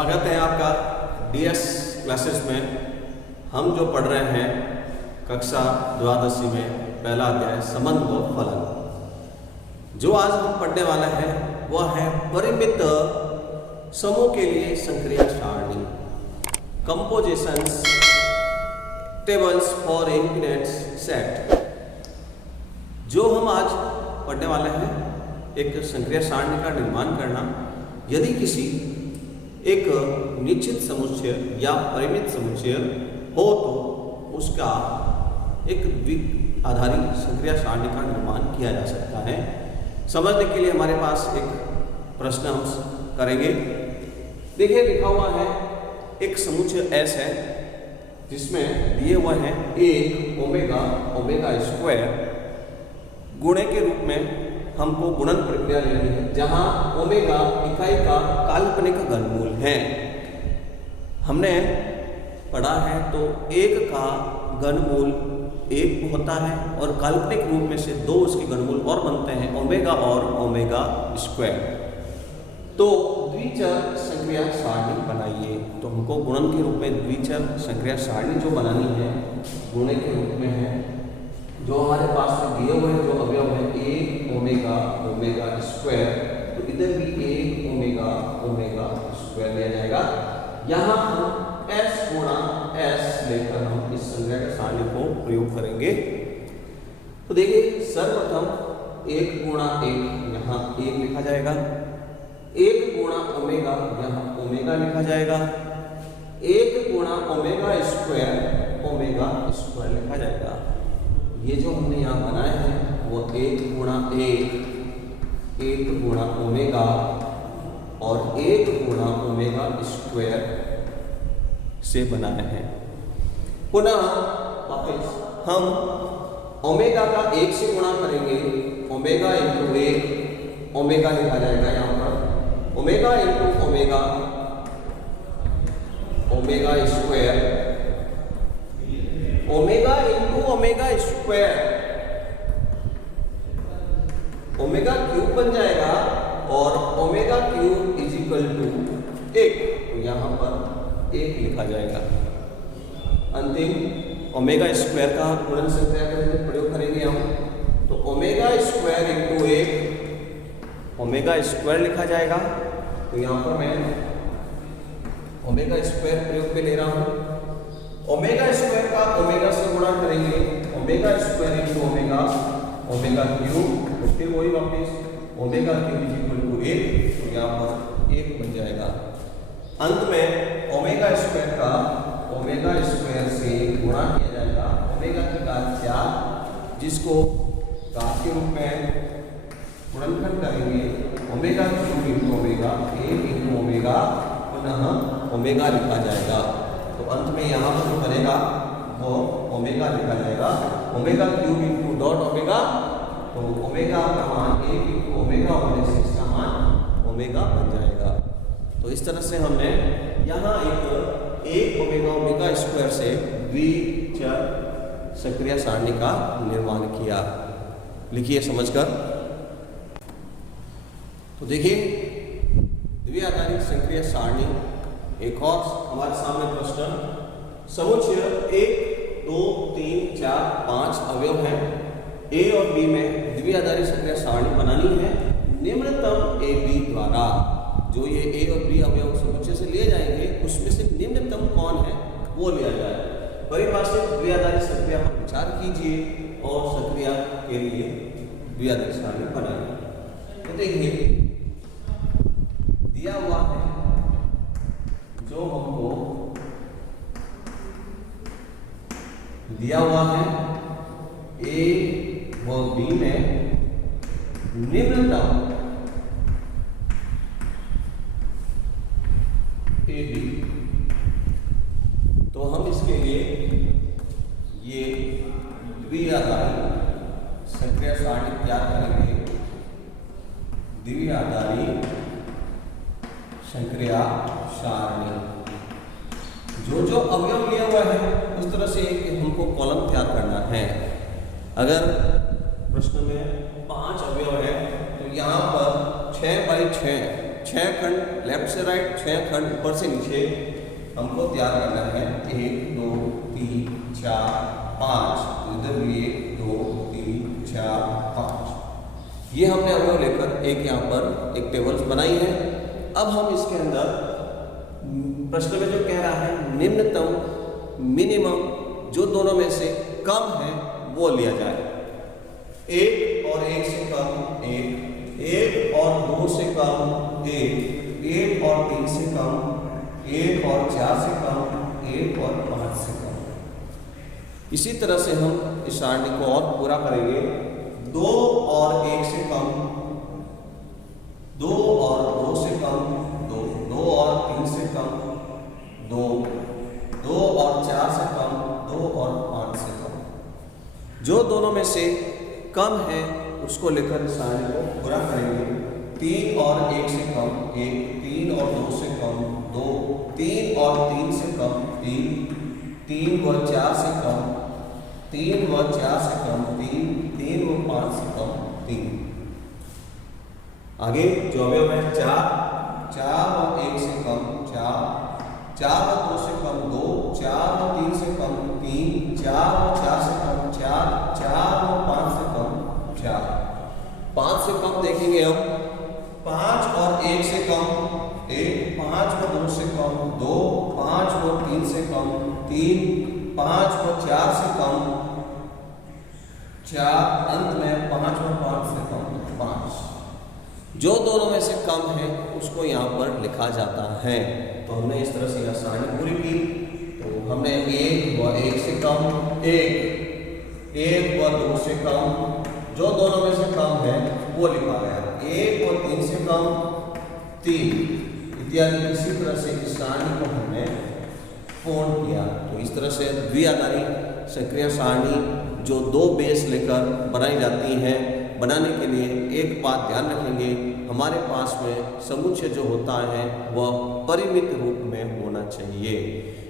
स्वागत है आपका डीएस क्लासेस में। हम जो पढ़ रहे हैं कक्षा द्वादशी में पहला अध्याय संबंध व फलन। जो आज हम पढ़ने वाले हैं वह है परिमित समूह के लिए संक्रिया सारणी, compositions tables for infinite set. जो हम आज पढ़ने वाले हैं एक संक्रिया सारणी का निर्माण करना। यदि किसी एक निश्चित समुच्चय या परिमित समुच्चय हो तो उसका एक द्विक आधारित संक्रिया सारणी का निर्माण किया जा सकता है। समझने के लिए हमारे पास एक प्रश्न हम करेंगे। देखिए लिखा हुआ है एक समुच्चय S है जिसमें दिए हुए हैं एक ओमेगा स्क्वायर गुणे के रूप में हमको गुणन प्रक्रिया लेनी है, जहां ओमेगा इकाई का काल्पनिक घनमूल है। हमने पढ़ा है तो एक का घनमूल एक होता है और काल्पनिक रूप में से दो उसके घनमूल और बनते हैं, ओमेगा और ओमेगा स्क्वायर। तो द्विचर संक्रिया सारणी बनाइए। तो हमको गुणन के रूप में द्विचर संक्रिया सारणी जो बनानी है गुणे के रूप में है। जो हमारे पास दिए हुए जो अवयव है एक ओमेगा स्क्वायर, तो इधर भी एक ओमेगा स्क्वायर लिया जाएगा। यहाँ हम S गुणा S लेकर हम इस संक्रिया सारणी को प्रयोग करेंगे। तो देखिए सर्वप्रथम एक गुणा एक, यहाँ एक लिखा जाएगा। एक गुणा ओमेगा, यहाँ ओमेगा लिखा जाएगा। एक गुणा ओमेगा स्क्वायर लिखा जाएगा। ये जो हमने यहाँ बनाए हैं वो एक गुणा ओमेगा और एक गुणा ओमेगा स्क्वायर से बनाए हैं। पुनः वापस हम ओमेगा का एक से गुणा करेंगे, ओमेगा इंटू एक, ओमेगा लिखा जाएगा यहाँ पर। Omega into omega square, omega into omega square, omega cube बन जाएगा और omega cube is equal to एक, तो यहाँ पर एक लिखा जाएगा। अंतिम ओमेगा स्क्वायर का गुणन संक्रिया का प्रयोग करेंगे हम। तो ओमेगा स्क्वायर इंटू एक, ओमेगा स्क्वायर लिखा जाएगा। तो यहाँ पर मैं ओमेगा स्क्वायर प्रयोग पे ले रहा हूँ। ओमेगा स्क्वायर का ओमेगा से गुणा करेंगे, omega square into omega cube, फिर वही वापस omega cube is equal to एक, तो यहाँ पर एक बन जाएगा। अंत में ओमेगा स्क्वायर का ओमेगा स्क्वायर से गुणा किया जाएगा, ओमेगा की घात 4, जिसको घात के रूप में गुणनखंड करेंगे। ओमेगा क्यूब इंटू ओमेगा, एक इंटू ओमेगा, पुनः ओमेगा लिखा जाएगा। तो अंत में यहाँ पर जो बनेगा वो ओमेगा लिखा जाएगा। Omega cube into dot omega, तो ओमेगा का मान एक इंटू ओमेगा होने से इसका मान ओमेगा बन जाएगा। तो इस तरह से हमने यहाँ एक ओमेगा स्क्वायर से द्विचर संक्रिया सारणी का निर्माण किया। लिखिए समझकर। तो देखिए द्विआधारित संक्रिया सारणी। एक और हमारे सामने प्रश्न, समुच्चय 1 2 3 4 5 अवयव हैं। ए और बी में द्विआधारित संक्रिया सारणी बनानी है निम्नतम ए बी द्वारा। जो ये ए और बी अवयव समुच्चय से लिए जाएंगे उसमें से निम्नतम कौन है वो लिया जाए। परिभाषित द्विआधारित संक्रिया पर विचार कीजिए और संक्रिया के लिए द्विआधारित सारणी बनाइए। तो देखिए दिया हुआ है जो हमको दिया हुआ है ए व बी में निम्नतम ए बी। तो हम इसके लिए ये द्विआधारी संक्रिया सारणी तैयार करेंगे। द्विआधारी संक्रिया सारणी जो अवयव लिया हुआ है उस तरह से हमको कॉलम तैयार करना है। अगर प्रश्न में 5 अवयव है तो यहाँ पर 6 बाई 6 6 खंड लेफ्ट से राइट, 6 खंड ऊपर से नीचे हमको तैयार करना है। 1 2 3 4 5, इधर भी 1 2 3 4 5, ये हमने अवयव लेकर एक यहाँ पर एक टेबल्स बनाई है। अब हम इसके अंदर प्रश्न में जो कह रहा है निम्नतम मिनिमम जो दोनों में से कम है वो लिया जाए। 1 और 1 से कम 1, 1 और 2 से कम 1, 1 और 3 से कम 1 और 4 से कम 1 और 5 से कम। इसी तरह से हम इस सारणी को और पूरा करेंगे। 2 और 1 से कम 2 और 2 से कम 2, 2 और 3 से कम 2, 2 और 4 से कम 2 और 5 से कम। जो दोनों में से कम है उसको लेकर सारणी को पूरा करेंगे। 3 और 1 से कम 1, 3 और 2 से कम 2, 3 और 3 से कम 3, 3 व 4 से कम 3 व 4 से कम 3, 3 व 5 से कम 3। आगे जो अवयव है 4, 4 व 1 से कम 4, 4 व 2 से कम 2, 4 व 3 से कम 3, 4 व 4 से कम 4, 4 व 5 से कम 4। 5 से कम देखेंगे हम 5 और 1 से कम 1, 5 व 2 से कम 2, 5 व 3 से कम 3, 5 व 4 से कम 4, अंत में 5 व 5 से कम 5। जो दोनों में से कम है उसको यहाँ पर लिखा जाता है। तो हमने इस तरह से यह सारणी पूरी की। तो हमने 1 व 1 से कम 1, 1 व 2 से कम, जो दोनों में से कम है वो लिखा गया। 1 व 3 से कम 3 इत्यादि। इसी तरह से इस सारणी को हमने पूर्ण किया। तो इस तरह से द्विआधारी सक्रिय सारणी जो 2 बेस लेकर बनाई जाती है, बनाने के लिए एक बात ध्यान रखेंगे, हमारे पास में समुच्चय जो होता है वह परिमित रूप में होना चाहिए।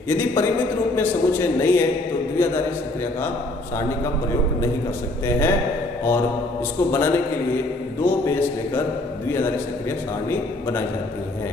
यदि परिमित रूप में समुच्चय नहीं है तो द्विआधारी सक्रिय का सारणी का प्रयोग नहीं कर सकते हैं। और इसको बनाने के लिए 2 बेस लेकर द्विआधारी सक्रिय सारणी बनाई जाती है।